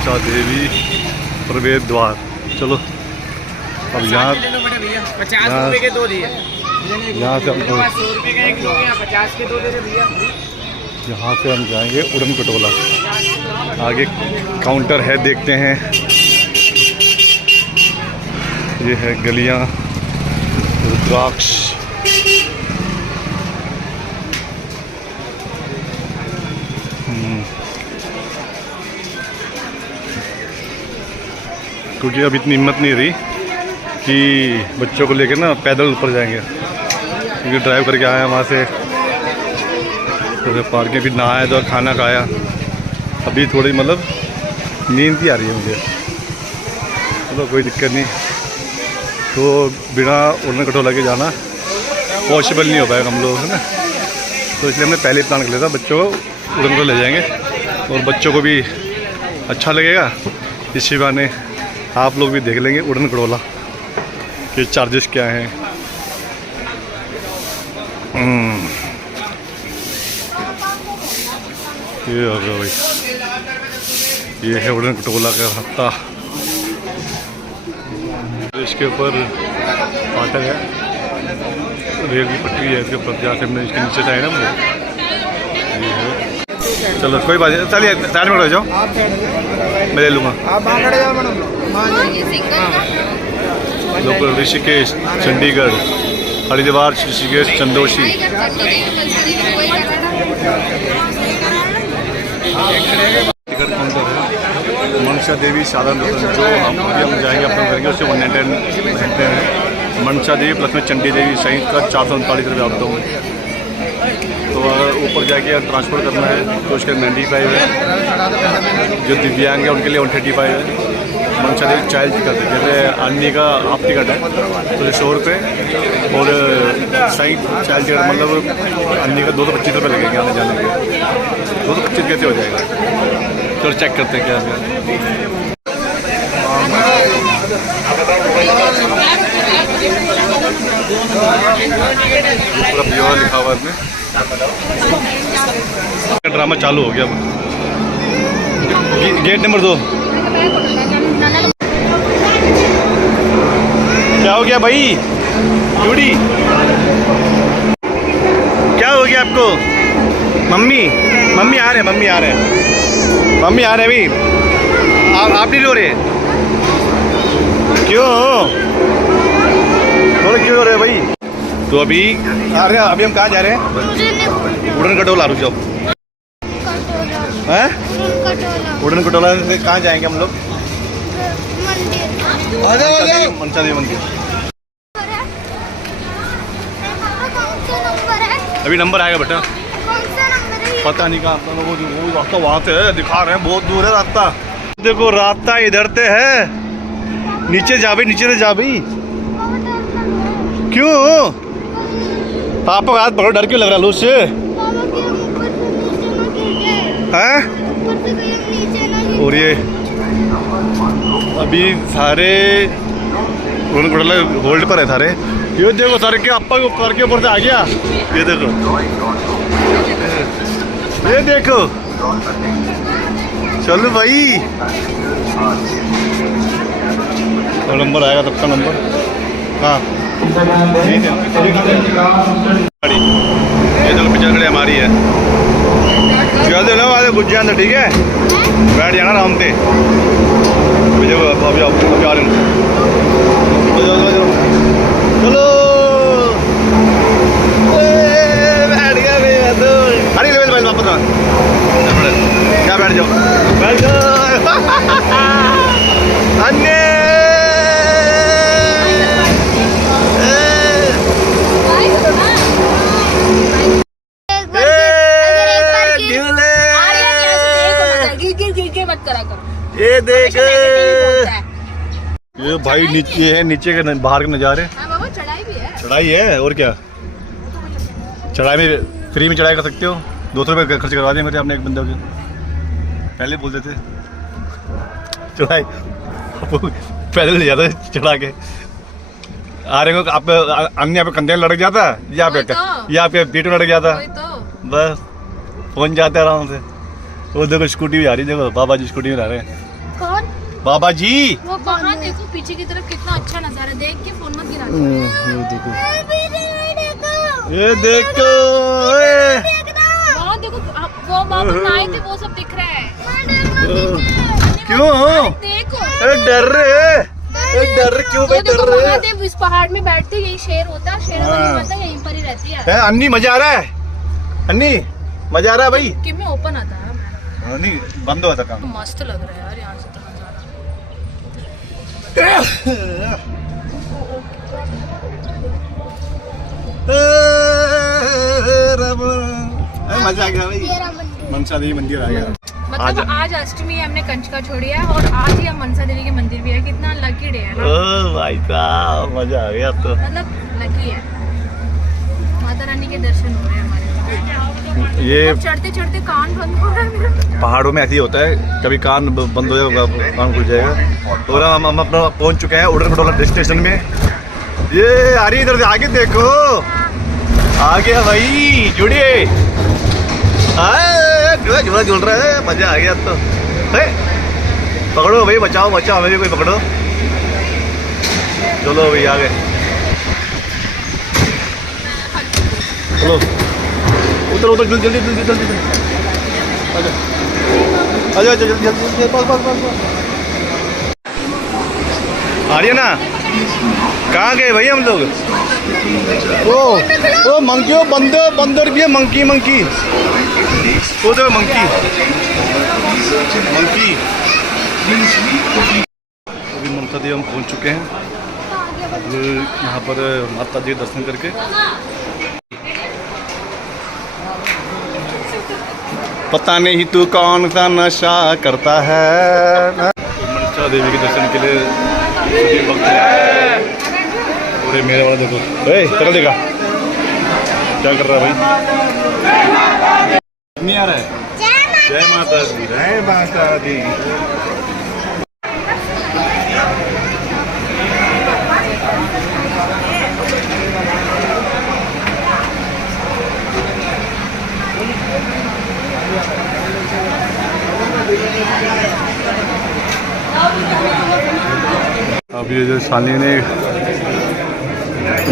मनसा देवी प्रवेश द्वार। चलो अब यहाँ 50 रुपए के दो दिए, यहाँ से हमको 100 रुपए का एक लोगे, 50 के दो दे रहे भैया। यहाँ से हम जाएंगे उड़न खटोला। आगे काउंटर है, देखते हैं। ये है गलियाँ, रुद्राक्ष। क्योंकि अब इतनी हिम्मत नहीं रही कि बच्चों को लेकर ना पैदल ऊपर जाएंगे, क्योंकि ड्राइव करके आए हैं वहाँ से, तो पार्क में भी नहाया तो खाना खाया। अभी थोड़ी मतलब नींद ही आ रही है मुझे। चलो कोई दिक्कत नहीं। तो बिना उड़न खटोला के जाना पॉसिबल नहीं हो पाएगा हम लोग, है ना। तो इसलिए हमने पहले प्लान कर लिया था, बच्चों को उड़न खटोला ले जाएंगे और बच्चों को भी अच्छा लगेगा। इसी बहाने आप लोग भी देख लेंगे उड़न खटोला के चार्जेस क्या हैं। ये होगा भाई, ये है उड़न खटोला का रास्ता। इसके ऊपर फाटक है, रेल की पटरी है, इसके ऊपर जहाँ से हमने इसके नीचे जाए ना वो ये है। चलो कोई बात नहीं, चलिए साइड में खड़े जाओ, मैं ले लूँगा। Local Rishikesh, Chandigarh, Haridwar, Rishikesh, Chandausi. Ticket counter है मनसा देवी साधन रतन, जो हम जाएंगे अपने घर के, उससे 110 रहते हैं। मनसा देवी प्लस में चंडी देवी संयुक्त का 439 रुपये आपको होंगे। तो अगर ऊपर जाके ट्रांसपोर्ट करना है तो उसके 95 है। जो दिव्यांग है उनके लिए 135 है। मनसा देवी चाइल्ड टिकट है, जैसे अन्य का हाफ टिकट है तो 100 रुपये, और संयुक्त चाइल्ड टिकट मतलब अन्य का 225 रुपये लगेंगे आने जाने के। 225 कैसे हो जाएगा? चलो चेक करते हैं क्या है। पूरा ब्योरा लिखा हुआ है इसमें। ड्रामा चालू हो गया। Gate number 2। क्या हो गया भाई जूडी? क्या हो गया आपको? मम्मी आ रहे हैं, मम्मी आ रहे अभी। आप नहीं रो रहे? क्यों थोड़े क्यों रो रहे भाई? तो अभी आ रहे हैं। अभी हम कहाँ जा रहे हैं? उड़न खटोला। रुक जाओ, हैं? उड़न खटोला से कहाँ जाएंगे हम लोग? मनसा देवी मंदिर। अभी नंबर आएगा बेटा, पता नहीं कहाँ। वो रास्ता वहाँ से है, दिखा रहे हैं, बहुत दूर है रास्ता। देखो रास्ता इधर से है, नीचे जा भाई, नीचे से जा भाई। क्यों पापा का हाथ पकड़ो, डर क्यों लग रहा है उससे? हैं? और ये अभी सारे उड़न खटोला होल्ड पर है सारे। ये देखो सर के अप्पा के ऊपर के ऊपर से आ गया। ये देखो, ये देखो। चलो भाई, तो नंबर आएगा सबका नंबर। हाँ ठीक है। ये देखो पिछले खड़ी हमारी है। चल ना वाले घुस जाना, ठीक है? बैठ जाना आराम से। अभी आ रहे हैं। चलो बैठ गया गाड़ी लेवल भाई वापस क्या बैठ जाओ अन्य ये देख, ये भाई नीचे है, नीचे के बाहर के नज़ारे। चढ़ाई भी है, चढ़ाई है और क्या। चढ़ाई में फ्री में चढ़ाई कर सकते हो। 200 रुपये खर्च करवा दिए मेरे आपने एक बंदे के, पहले बोलते थे। चढ़ाई पैदल ले जाता है चढ़ा के। आ रहे को आप अन्य पे कंधे लड़क जाता है, या आपके पीठ में लड़क जाता, बस पहुंच जाते आराम से। वो देखो स्कूटी भी आ रही है, देखो बाबा जी स्कूटी में आ रहे हैं। बाबा जी। वो वहाँ देखो पीछे की तरफ कितना अच्छा नजारा, देख के फोन मत गिरा। ये देखो, ये देखो, वहाँ देखो वो बाबू आए थे, वो सब दिख रहा है। क्यों देखो डर रहे, डर क्यों भाई, डर रहे? महादेव इस पहाड़ में बैठते, यही शेर होता है, शेरों का नहीं पता, यहीं पर ही रहती है। अन्नी मजा आ रहा है, अन्नी मजा आ रहा है भाई। कि में ओपन आता है नहीं बंद हुआ था काम। मस्त लग रहा है यार यहाँ से तो नजारा। मजा आ गया भाई, मनसा देवी मंदिर आ गया। मतलब आज अष्टमी है, हमने कंचका छोड़ी है और आज ही हम मनसा देवी के मंदिर भी है। कितना लकी डे है ना। ओ भाई साहब मजा आ गया तो। मतलब लकी है, माता रानी के दर्शन हो रहे हैं हमारे। ये चढ़ते चढ़ते कान बंद हो रहा है मेरा। पहाड़ों में ऐसे ही होता है, कभी कान बंद हो जाएगा, कान खुल जाएगा। और हम अपना पहुंच चुके हैं उड़न खटोला डेस्टिनेशन में। ये आ रही इधर से, आगे देखो, आ गया भाई, जुड़िए। झूला झूला झूल रहा है, मजा आ गया तो। पकड़ो भाई, बचाओ बचाओ, हमें भी कोई पकड़ो। चलो भाई आ गए, चलो उतर उतर, जल्दी जल्दी जल्दी जल्दी, आजा आजा आजा, जल्दी जल्दी, बस बस बस बस। आ रही है ना? कहाँ गए भाई हम लोग? ओ मंकी, ओ बंदर, बंदर भी है, मंकी मंकी, वो तो मंकी मंकी। अभी मनसा देवी हम पहुँच चुके हैं। अब यहाँ पर माता जी दर्शन करके पता नहीं तू कौन सा नशा करता है। मनसा देवी के दर्शन के लिए सभी भक्त आए। पूरे मेरे वाला देखो, चल देखा क्या कर रहा है भाई, नहीं आ रहा है। जय माता दी, जय माता दी। अब ये जो शालिनी ने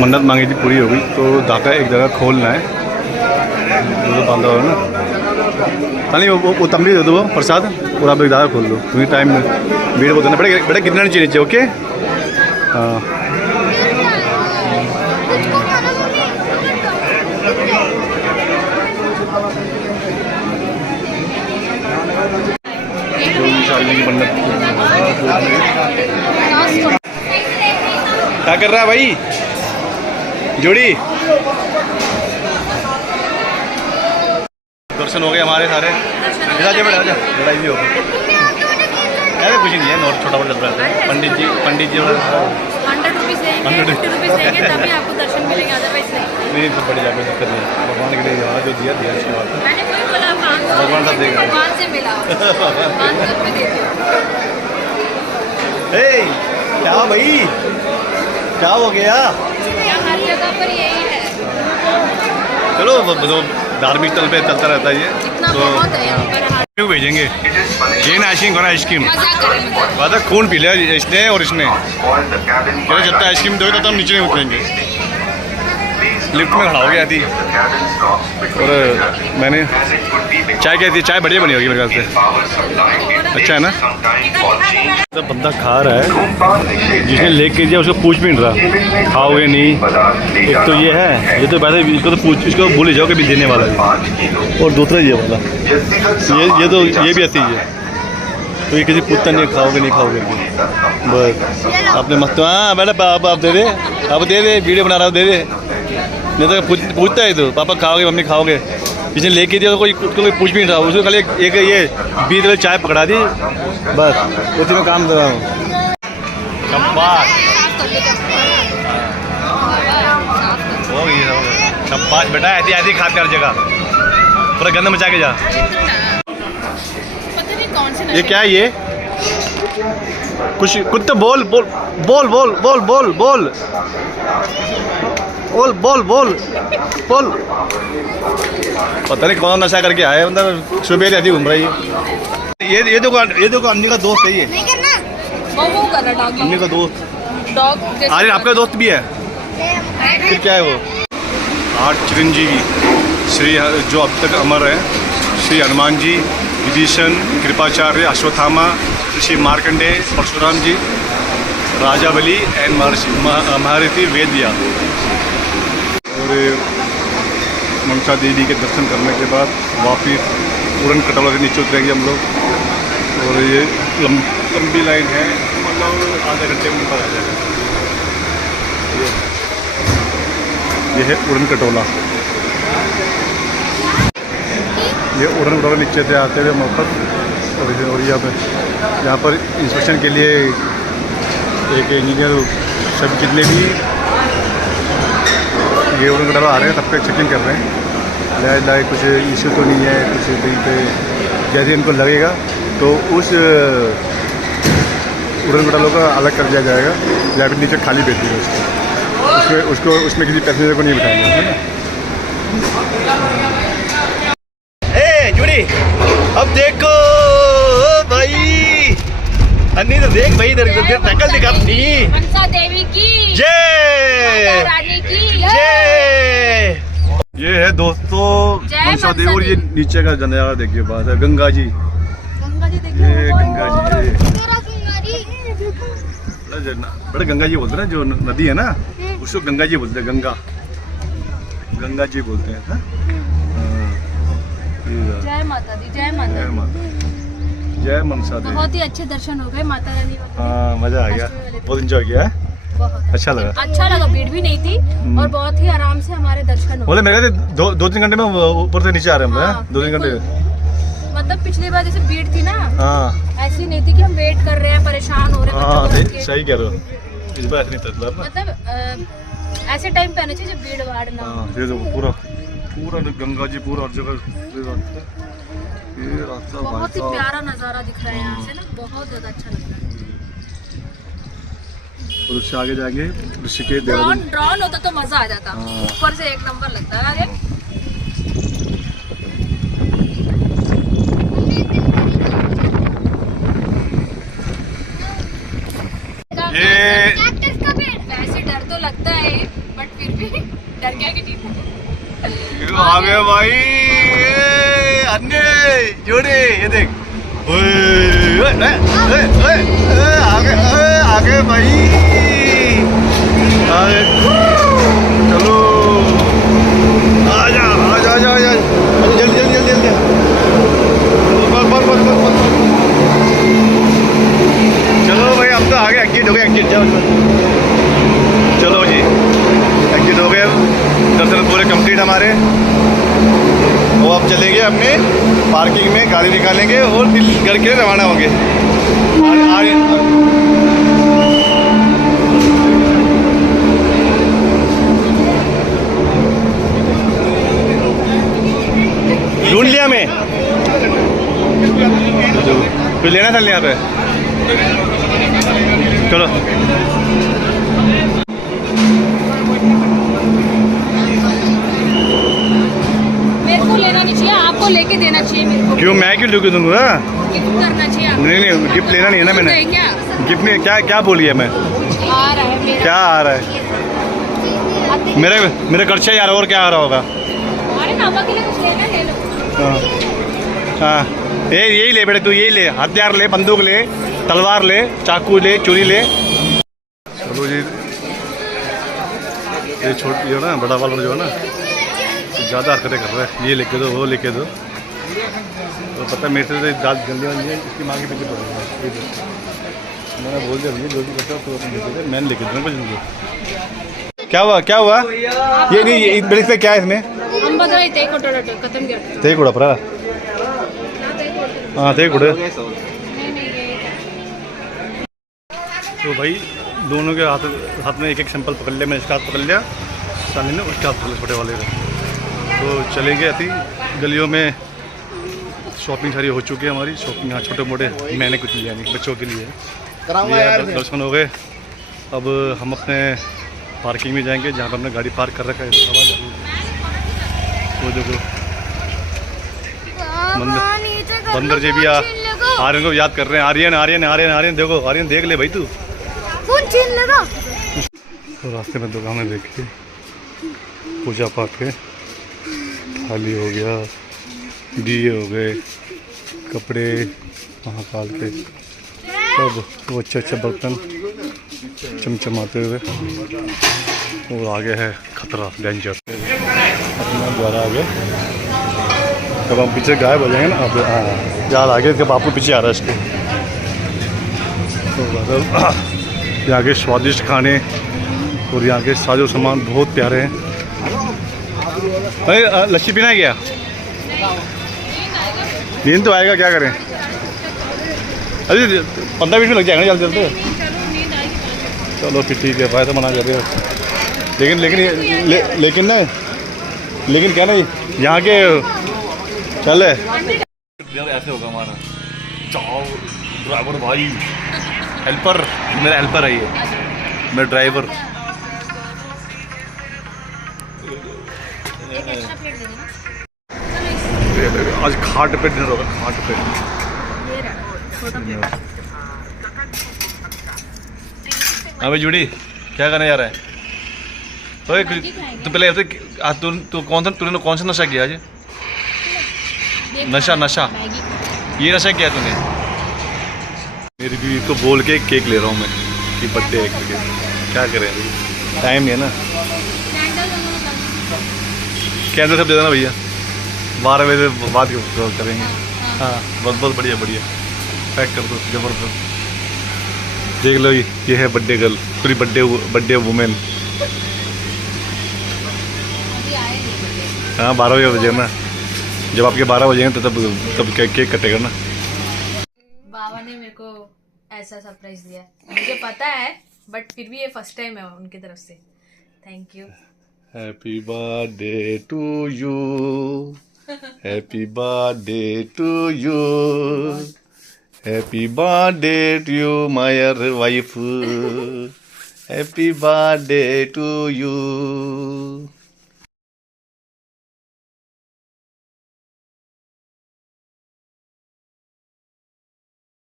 मन्नत मांगी थी पूरी हो गई, तो धागा एक जगह खोलना है, तो बांधा हुआ है ना। शालिनी वो तमरी दे दो, वो प्रसाद, और आप एक धागा खोल दो, क्योंकि टाइम भीड़ बहुत है। बेटा कितना नीचे नीचे, ओके हाँ। क्या कर रहा है भाई जोड़ी? दर्शन हो गए हमारे सारे। आजा बेटा आजा, लड़ाई भी होगी। अरे कुछ नहीं है, नोट छोटा मोटा चल रहा है। पंडित जी 100 रुपीज़ देंगे, 50 रुपीज़ देंगे, तभी आपको दर्शन मिलेंगे, अदरवाइज नहीं। तो बड़ी जाकर दिक्कत नहीं है, भगवान के लिए यहाँ जो दिया दिया इसके बाद मैंने कोई बोला भगवान साहब देगा, भगवान से मिला, 500 रुपये दे दिया। क्या भाई, क्या हो गया? हर जगह पर यही है। चलो धार्मिक स्थल पे चलता रहता है ये, इतना तो बहुत है यहाँ पर। क्यों भेजेंगे? ये ना आइसक्रीम खाना, आइसक्रीम मजा करें, बात है, खून पी लिया इसने और इसने। जब तक आइसक्रीम दोगे तब हम नीचे नहीं उतरेंगे। लिफ्ट में खड़ा हो गया थी और मैंने चाय कहती, चाय बढ़िया बनी होगी मेरे ख्याल से, अच्छा है ना? तो बंदा खा रहा है, जिसने लेके दिया उसको पूछ भी नहीं रहा खाओगे नहीं। एक तो ये है, ये तो वैसे इसको तो पूछ, इसको भूल ही जाओ कभी देने वाला है। और दूसरा ये वाला, ये तो ये भी ऐसी ही है, तो ये किसी पूछता नहीं खाओगे नहीं खाओगे, बस आपने मस्त। हाँ बेटा आप दे दे, आप दे दे, वीडियो बना रहा हूँ, दे दे। नहीं तो पूछता है तो पापा खाओगे मम्मी खाओगे, जिसने लेके दिया कोई पूछ भी नहीं रहा, उसको खाली एक ये 20 रुपये चाय पकड़ा दी, बस उसी में काम कर रहा हूँ। शाबाश बेटा, ऐसी ऐसी खाते हर जगह, पूरा गंद मचा के जा। पता नहीं कौन से ये क्या है ये? कुछ तो बोल बोल बोल बोल बोल बोल बोल बोल बोल बोल बोल। पता नहीं कौन नशा करके आया, मतलब सुबह ऐसी घूम रही है। ये देखो अन्नी का दोस्त है ये। वो कर रहा डॉगी अन्नी का दोस्त। डॉग अरे आपका दोस्त भी है फिर क्या है वो? 8 चिरंजीवी श्री जो अब तक अमर है, श्री हनुमान जी, विभीषण, कृपाचार्य, अश्वत्थामा, ऋषि मार्कंडेय, परशुराम जी, राजा बलि एंड महर्षि वेदव्यास। और मनसा देवी के दर्शन करने के बाद वापिस उड़न खटोला के नीचे उतरेंगे हम लोग। और ये लंबी लाइन है, मतलब आधे घंटे में ऊपर आ जाएगा। ये है उड़न खटोला। ये उड़न खटोला नीचे से आते हुए मुफ्त। और यहाँ पर इंस्पेक्शन के लिए एक इंजीनियर सब जितने भी ये उड़न खटोला आ रहे हैं सबका चेकिंग कर रहे हैं। लाइक कुछ इशू तो नहीं है, कुछ कहीं पे जैसे इनको लगेगा तो उस उड़न खटोलों का अलग कर दिया जाएगा। या फिर नीचे खाली बैठी है उसको उसमें किसी पैसेंजर को नहीं बिठाएंगे, है ना। ए जुड़ी अब देखो भाई, अन्नी तो देख भाई, इधर नकल दिखा अपनी। मनसा देवी की जय, रानी की जय। ये है दोस्तों मनसा देवी। और ये नीचे का नजारा देखिए, बात है गंगा जी। गंगा जी देखिए, ये गंगा जी, बड़े गंगा जी बोलते हैं ना, जो नदी है ना उसको गंगा जी बोलते हैं। गंगा जी बोलते हैं। जय माता दी, जय माता जय दी। माता, जय मनसा देवी। बहुत ही अच्छे दर्शन हो गए माता रानी। हाँ मजा आ गया, बहुत एंजॉय किया है, बहुत अच्छा लगा। भीड़ भी नहीं थी और बहुत ही आराम से हमारे दर्शन हो बोले मेरे दो 3 घंटे में ऊपर से नीचे आ रहे हैं। हाँ, 2-3 घंटे। मतलब पिछली बार जैसे भीड़ थी ना, हाँ ऐसी नहीं थी कि हम वेट कर रहे हैं, परेशान हो रहे हैं। हाँ बच्चों को रख के। सही कह रहे हो, इस बार ऐसे नहीं था मतलब ऐसे टाइम पे आना चाहिए जब भीड़ भाड़ ना हो। हाँ। ये तो पूरा गंगा जी पूरा हर जगह। ये रास्ता बहुत ही प्यारा नज़ारा दिख रहा है यहाँ से ना, बहुत ज़्यादा अच्छा लग रहा है। और उससे आगे जाएंगे ऋषिकेश, ड्रोन देहरादून। ड्रोन होता तो मजा आ जाता, हाँ। ऊपर से एक नंबर लगता है। आगे ये वैसे डर तो लगता है बट फिर भी डर क्या की टीम आ गए भाई, अन्य जोड़े। ये देख आगे भाई, आगे। चलो आजा आजा आजा आजा, जल्दी जल्दी जल्दी जल्दी। चलो भाई अब तो आगे एग्जिट हो गए, एग्जिट जाओ। चलो जी एग्जिट हो गए, दर्शन पूरे कंप्लीट हमारे। वो अब चलेंगे अपने पार्किंग में, गाड़ी निकालेंगे और फिर घर के लिए रवाना होंगे। ढूंढ लिया मैं, फिर लेना था यहाँ पे। चलो मेरे को लेना नहीं चाहिए, आपको लेके देना चाहिए मेरे को। क्यों, मैं क्यों लेके दूंगा? गिफ्ट करना चाहिए आपको। नहीं गिफ्ट लेना नहीं है ना मैंने। गिफ्ट में क्या बोली है मैं? आ रहा है मेरा। क्या आ रहा है? मेरे खर्चा यार, और क्या आ रहा होगा? अरे नामा के लिए कुछ लेना ले लो। हाँ यही ले बेटे, तू यही ले, हथियार ले, बंदूक ले, तलवार ले, चाकू ले, चूड़ी ले। चलो जी, ये छोटी जो ना बड़ा वाला जो है ना ज़्यादा हरकतें कर रहा है। ये लेके दो, वो लेके दो, तो पता है मेरे से दाल जल्दी वाली है, इसकी माँ के पीछे पड़ेगा। मैंने बोल दिया भैया जो भी करता तो मैंने लेके दूँगा कुछ नहीं। क्या हुआ ये नहीं, ये ब्रेक पे क्या है इसमें? खत्म कर तेज उड़ा पड़ा। हाँ तेज उड़े। तो भाई दोनों के हाथ में एक सैंपल पकड़ लिया। मैंने इसका हाथ पकड़ लिया, सामने ने उसका हाथ पकड़ लिया, छोटे वाले का। तो चलेंगे ऐसी गलियों में। शॉपिंग सारी हो चुकी है हमारी। शॉपिंग यहाँ छोटे मोटे मैंने कुछ लिया नहीं, बच्चों के लिए। दर्शन हो गए। अब हम अपने पार्किंग में जाएंगे जहाँ पर हमने गाड़ी पार्क कर रखा है। वो देखो बंदर जी भी आर्यन को याद कर रहे हैं। आर्यन आर्यन आर्यन आर्यन देखो, आर्यन देख ले भाई तू। फोन छीन लेगा। तो रास्ते में दुकानें देखी, पूजा पाठ के थाली हो गया, दिए हो गए, कपड़े महाकाल के, सब वो अच्छे अच्छे बर्तन चमचमाते हुए। और आगे है खतरा, डेंजर। अपना द्वार आगे, जब हम पीछे गायब हो जाएंगे ना, अब हाँ यार आगे जब आपको पीछे आ रहा है इसके। तो यहाँ के स्वादिष्ट खाने और यहाँ के साजो सामान बहुत प्यारे हैं। अरे लस्सी पीना है क्या? नींद तो आएगा, क्या करें? अरे 15-20 मिनट लग जाएगा ना जल्दी चलते। चलो फिर ठीक है, भाई तो मना कर रहे हो। लेकिन क्या नहीं यहाँ के चल है यार, ऐसे होगा हमारा। जाओ ड्राइवर भाई, हेल्पर, मेरा हेल्पर है ये, मेरा ड्राइवर। आज खाट पे डिनर होगा, खाट पे। अबे जुड़ी क्या करने जा रहा है? तो पहले तू तूने कौन सा नशा किया आज? नशा ये नशा किया तूने? मेरी बीवी को बोल के केक ले रहा हूँ मैं कि बर्थडे है करके। क्या करें, टाइम नहीं है ना। कैंडल सब दे देना भैया, 12 बजे बाद करेंगे। हाँ बहुत बढ़िया पैक कर दो, जबरदस्त। देख लो ये है बर्थडे गर्ल, पूरी बर्थडे वुमेन। हाँ 12 बजे ना, जब आपके 12 बजेंगे तो तब केक कटेगा ना। बाबा ने मेरे को ऐसा सरप्राइज दिया, मुझे पता है बट फिर भी ये फर्स्ट टाइम है उनकी तरफ से। Thank you. Happy birthday to you, happy birthday to you, happy birthday to you my wife, happy birthday to you.